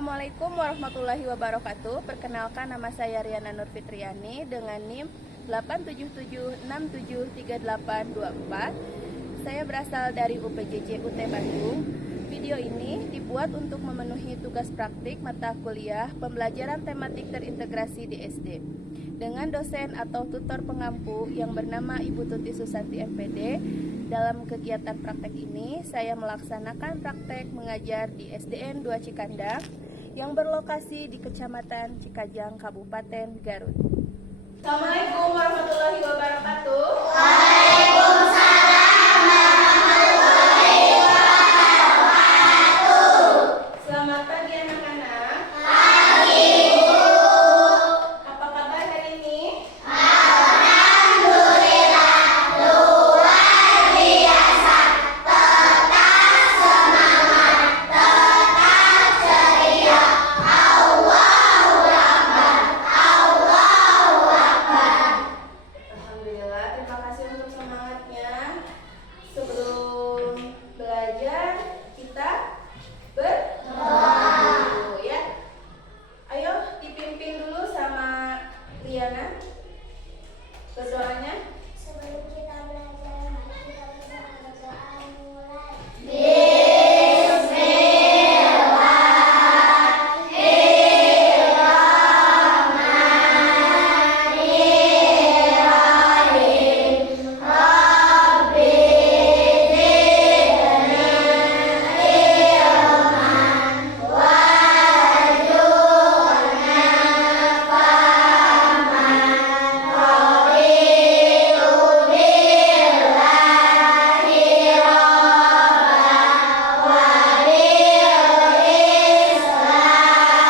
Assalamualaikum warahmatullahi wabarakatuh. Perkenalkan, nama saya Riana Nur Fitriani dengan NIM 877673824. Saya berasal dari UPJJ UT Bandung. Video ini dibuat untuk memenuhi tugas praktik mata kuliah pembelajaran tematik terintegrasi di SD dengan dosen atau tutor pengampu yang bernama Ibu Tuti Susanti MPD. Dalam kegiatan praktek ini, saya melaksanakan praktek mengajar di SDN 2 Cikandang yang berlokasi di Kecamatan Cikajang, Kabupaten Garut. Assalamualaikum warahmatullahi wabarakatuh. Waalaikumsalam warahmatullahi wabarakatuh. Selamat pagi anak-anak. Pagi, Bu. Apa kabar hari ini? Alhamdulillah, luar biasa. Tetap semangat, tetap ceria. Allahu Akbar, Allahu Akbar. Alhamdulillah, terima kasih untuk semangatnya. Sebelum belajar, kita berdoa dulu ya. Ayo dipimpin dulu sama Riana berdoanya. Sebelum kita belajar, mari kita berdoa mulai. Bismillahirrahmanirrahim. Rabbi zidni ilman warzuqna fahman. Raditu billahi rabban wa bil islami dinan wa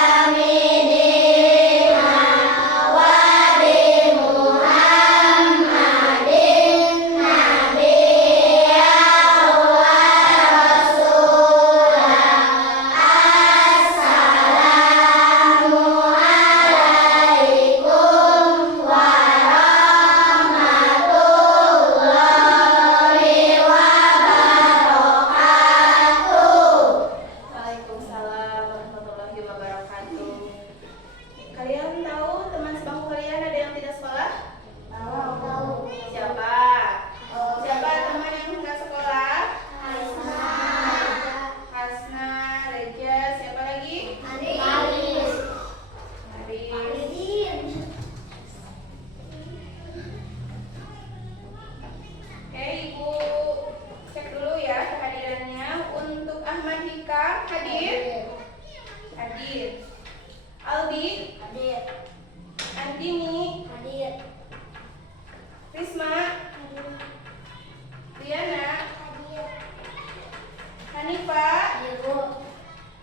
bi Muhammadin nabiyyan wa rasulah. Assalamu alaikum warahmatullahi wabarakatuh. Waalaikumsalam warahmatullahi wabarakatuh. Kalian tahu teman sebangku kalian ada yang tidak sekolah? Tahu. Siapa? Siapa teman yang nggak sekolah? Hasna, Reja, siapa lagi? Haris. Oke, Ibu cek dulu ya kehadirannya. Untuk Ahmad Hika hadir? Hadir. Aldi, Andini, Risma, Diana, Hanifa,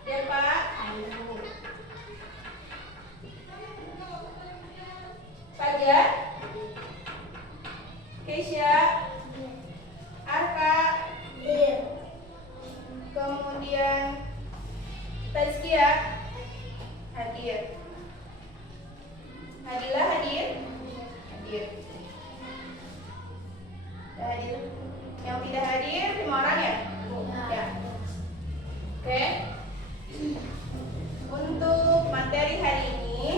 Depa, Fajar, Keisha, Arka, kemudian Tazkia hadir. Hadila hadir? Hadir. Sudah hadir. Yang tidak hadir 5 orang ya? Ya. Oke. Untuk materi hari ini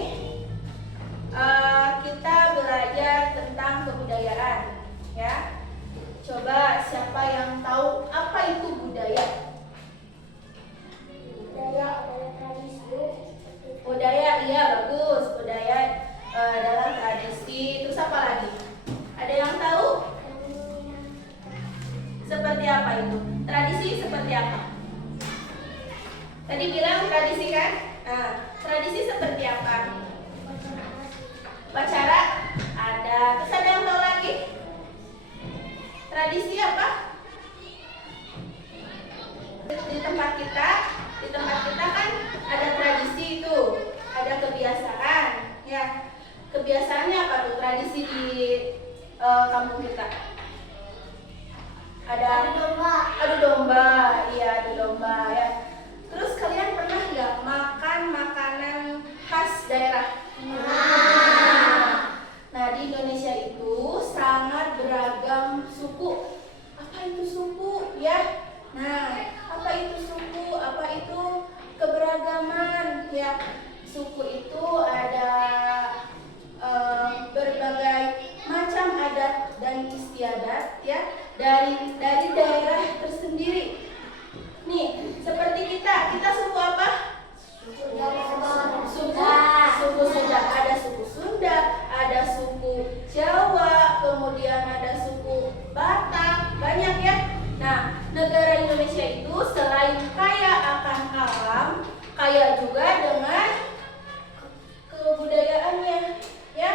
kita belajar tentang kebudayaan ya. Coba siapa yang tahu apa itu budaya? Budaya, iya bagus. Budaya adalah tradisi. Terus apa lagi? Ada yang tahu? Seperti apa itu? Tradisi seperti apa? Tadi bilang tradisi kan? Nah, tradisi seperti apa? Upacara? Ada. Terus ada yang tahu lagi? Tradisi apa? Di tempat kita kan ada tradisi itu, ada kebiasaan, ya. Kebiasaannya apa tuh tradisi di kampung kita? Ada adu domba, iya adu domba ya. Terus kalian pernah nggak makan makanan khas daerah? Nah, di Indonesia itu sangat beragam suku. Apa itu suku? Ya. Nah, apa itu suku? Apa itu keberagaman? kita suku apa? Suku Sunda. Ada suku Sunda, ada suku Jawa, kemudian ada suku Batak, banyak ya. Nah, negara Indonesia itu selain kaya akan alam, kaya juga dengan kebudayaannya, ya.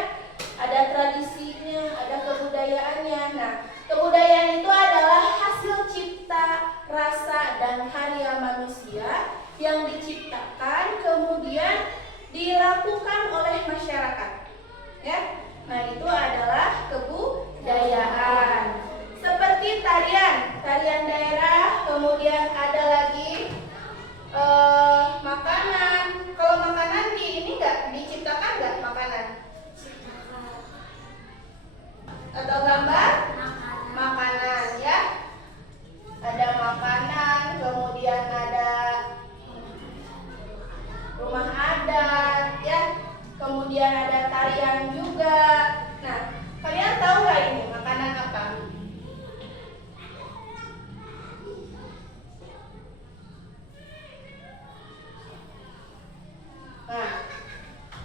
Ada tradisinya, ada kebudayaannya. Nah, kebudayaan itu adalah hasil cipta, rasa, dan karya manusia yang diciptakan kemudian dilakukan oleh masyarakat, ya. Nah, itu adalah kebudayaan. Seperti tarian daerah, kemudian ada lagi makanan. Kalau makanan di ini nggak diciptakan nggak makanan? Atau gambar? Makanan, ya. Ada makanan, kemudian ada rumah adat, ya. Kemudian ada tarian juga. Nah, kalian tahu nggak ini makanan apa? Nah,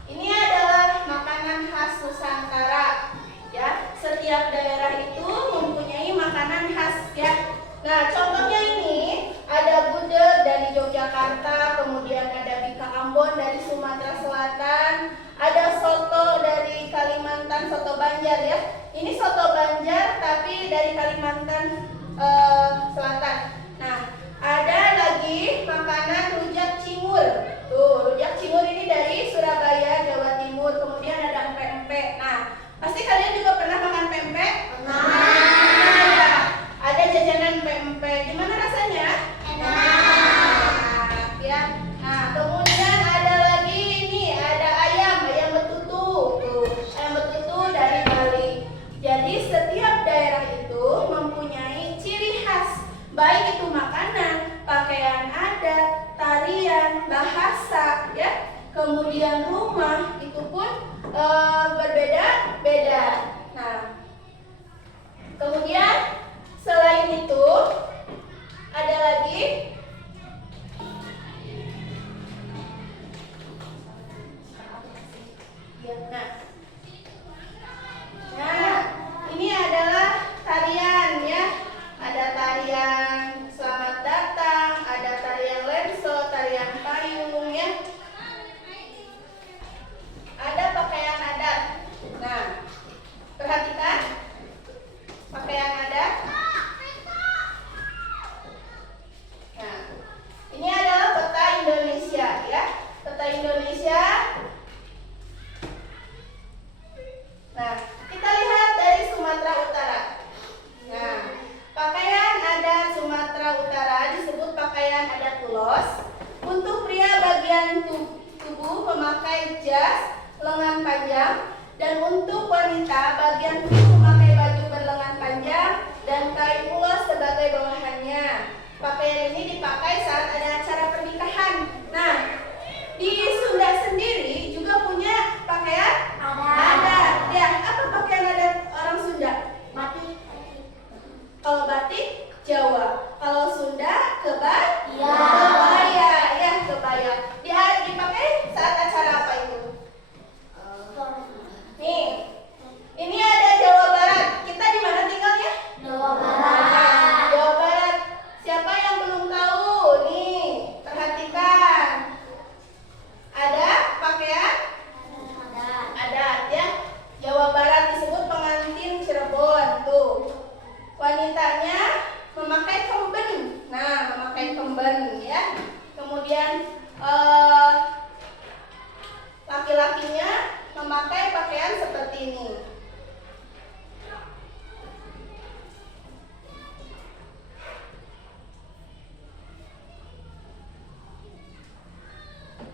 ini adalah makanan khas Nusantara, ya. Setiap daerah itu mempunyai makanan khas, ya. Nah, contohnya ini ada gudeg dari Yogyakarta, kemudian ada bika Ambon dari Sumatera Selatan, ada soto dari Kalimantan, soto Banjar, ya. Ini soto Banjar tapi dari Kalimantan Selatan. Nah, ada lagi makanan rujak cingur. Tuh, rujak cingur ini dari Surabaya, Jawa Timur. Kemudian ada empek-empek. Nah, pasti kalian juga pernah makan pempek? Pernah. Ada jajanan empek-empek. Gimana rasanya? Enak, ya. Nah, kemudian ada lagi ini, ada ayam betutu. Tuh, ayam betutu dari Bali. Jadi setiap daerah itu mempunyai ciri khas, baik itu makanan, pakaian adat, tarian, bahasa, ya. Kemudian rumah itu pun berbeda-beda. Nah, kemudian selain itu ada lagi Nah, ini adalah tarian, ya. Ada tarian selamat datang, ada tarian lenso, tarian payung, ya. Ada pakaian adat. Nah, perhatikan pakaian adat. Nah, ini adalah peta Indonesia, ya. Peta Indonesia. Nah, kita lihat dari Sumatera Utara. Nah, pakaian adat Sumatera Utara disebut pakaian adat ulos. Untuk pria bagian tubuh memakai jas lengan panjang, dan untuk wanita bagian tubuh memakai baju berlengan panjang dan kain ulos sebagai bawahannya. Pakaian ini dipakai saat ada acara pernikahan. Nah, di Sunda sendiri juga punya pakaian adat. Ya, apa pakaian adat orang Sunda? Batik. Kalau batik Jawa, kalau Sunda kebaya. Ya, kebaya. Dipakai saat acara apa itu? Nih, ini ada Jawa Barat. Kita di mana tinggalnya? Jawa Barat. Jawa Barat. Siapa yang belum tahu? Nih, perhatikan. Ada pakaian adat, ya. Jawa Barat disebut pengantin Cirebon. Tuh, wanitanya memakai kemben. Nah, memakai kemben, ya. Kemudian laki-lakinya memakai pakaian seperti ini.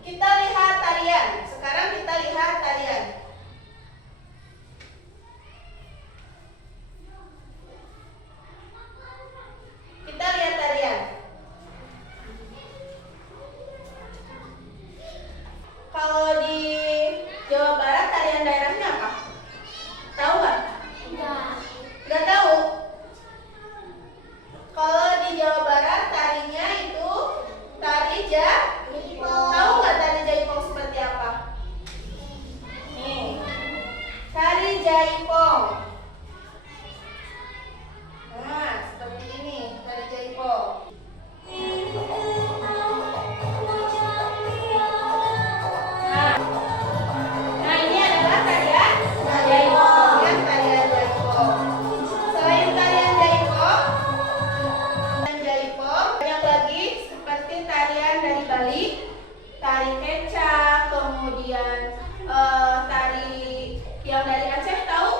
Kita lihat tarian. Sekarang kita lihat tarian. Kita lihat tarian. Kalau di Jawa Barat tarian daerahnya apa? tarian dari Bali, tari kecak, kemudian tari yang dari Aceh tahu?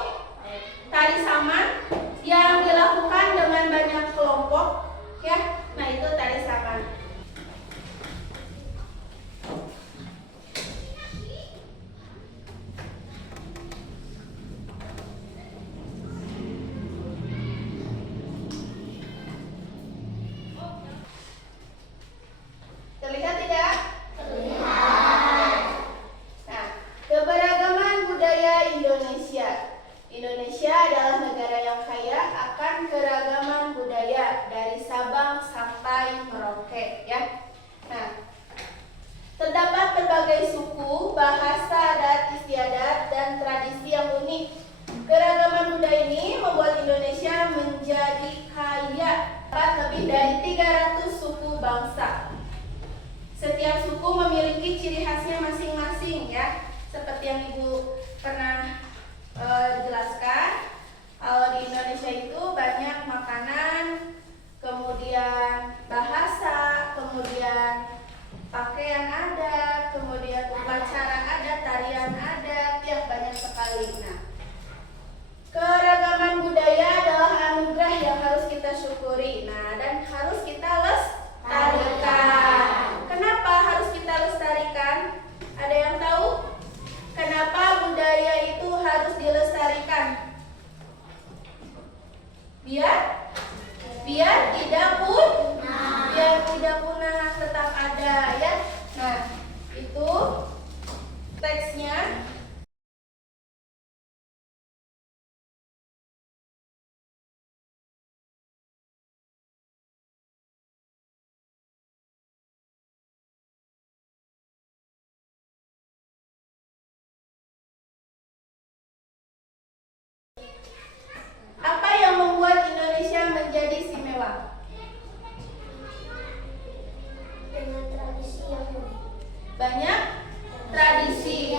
Tari saman yang dilakukan dengan banyak kelompok, ya. Nah, itu tari saman. Terlihat tidak? Terlihat. Nah, keberagaman budaya Indonesia. Indonesia adalah negara yang kaya akan keragaman budaya dari Sabang sampai Merauke, ya. Nah, terdapat berbagai suku, bahasa, adat istiadat, dan tradisi yang unik. Keragaman budaya ini membuat Indonesia menjadi kaya. Terdapat lebih dari 300 suku bangsa. Setiap suku memiliki ciri khasnya masing-masing, ya. Seperti yang Ibu pernah jelaskan, kalau di Indonesia itu banyak makanan, kemudian bahasa, kemudian pakaian adat, kemudian upacara adat, tarian adat, ya banyak sekali. Nah, keragaman budaya adalah anugerah yang harus kita syukuri, nah, dan harus kita lestarikan. Kenapa harus kita lestarikan? Ada yang tahu? Kenapa budaya itu harus dilestarikan? Biar tidak punah, tetap ada, ya. Nah, itu teksnya. Apa yang membuat Indonesia menjadi istimewa? Dengan tradisi yang unik. Banyak tradisi.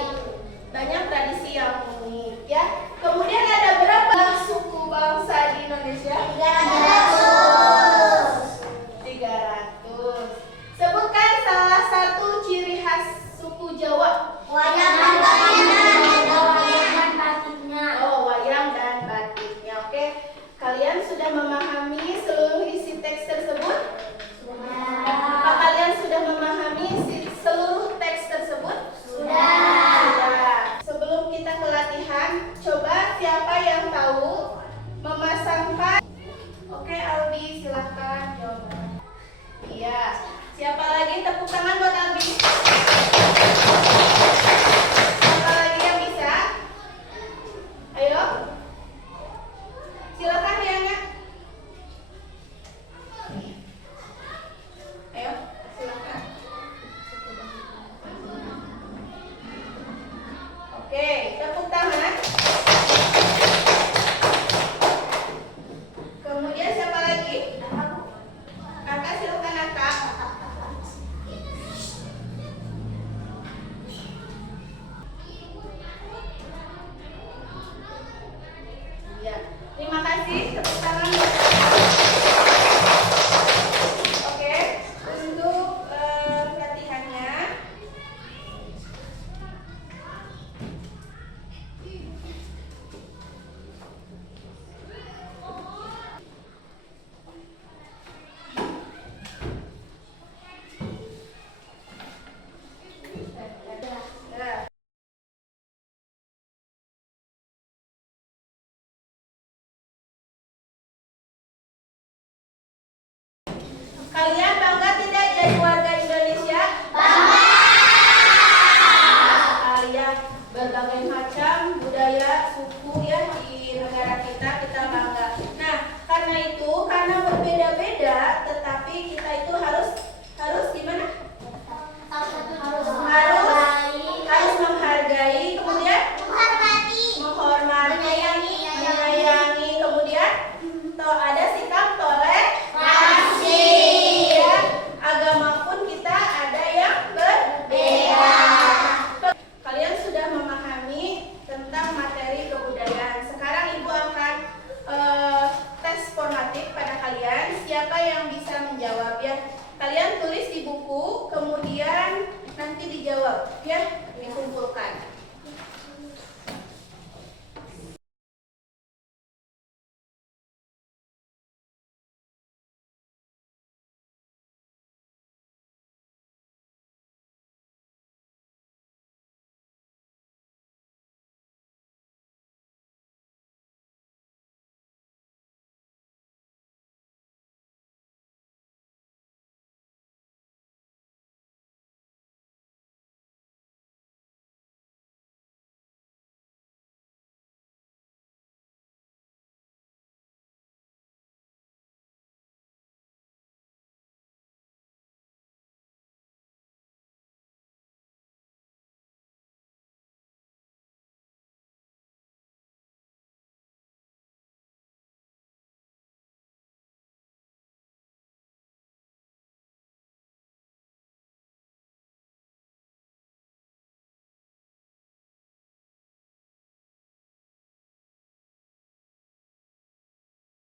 nanti dijawab ya, dikumpulkan.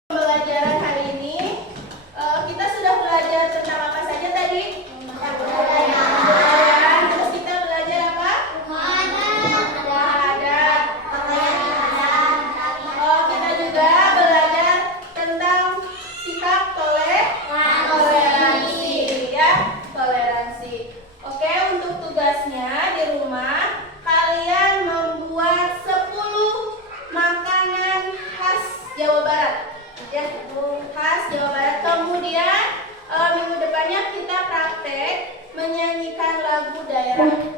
Pembelajaran hari ini kita sudah belajar tentang apa saja tadi? Kebudayaan. Terus kita belajar apa? Adat. Oh, kita juga belajar tentang sikap toleransi ya, toleransi. Oke, untuk tugasnya di rumah kalian membuat 10 makanan khas Jawa Barat. Ya, khas Jawa Barat. Kemudian minggu depannya kita praktek menyanyikan lagu daerah